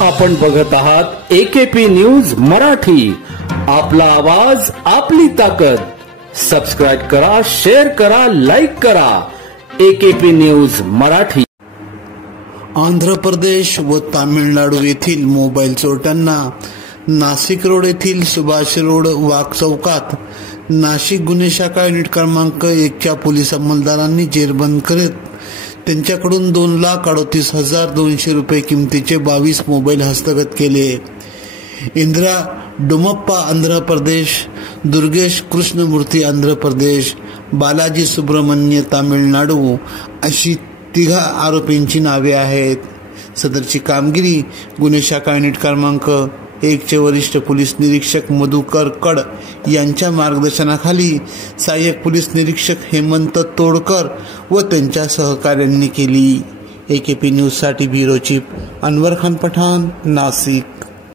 आपण बघत आहात AKP न्यूज मराठी, आपला आवाज आपली ताकद। सबस्क्राइब करा, शेअर करा, लाईक करा। AKP news Marathi. आंध्र प्रदेश व तामिळनाडू येथील मोबाईल चोरट्यांना नाशिक रोड येथील सुभाष रोड वाघ चौकात नाशिक गुन्हे शाखा युनिट क्रमांक 1 च्या पोलीस अंमलदारांनी जेरबंद करत त्यांच्याकडून 2,38,200 रुपये किमतीचे 22 मोबाईल हस्तगत केले। इंदिरा डोमप्पा आंध्र प्रदेश, दुर्गेश कृष्णमूर्ती आंध्र प्रदेश, बालाजी सुब्रमण्य तामिळनाडू अशी 3 आरोपींची नावे आहेत। सदरची कामगिरी गुन्हे शाखा युनिट क्रमांक 1 चे वरिष्ठ पोलीस निरीक्षक मधुकर कड यांच्या मार्गदर्शनाखाली सहाय्यक पोलीस निरीक्षक हेमंत तोडकर व त्यांच्या सहकाऱ्यांनी केली। AKP न्यूज साठी ब्युरो चीफ अनवर खान पठाण, नाशिक।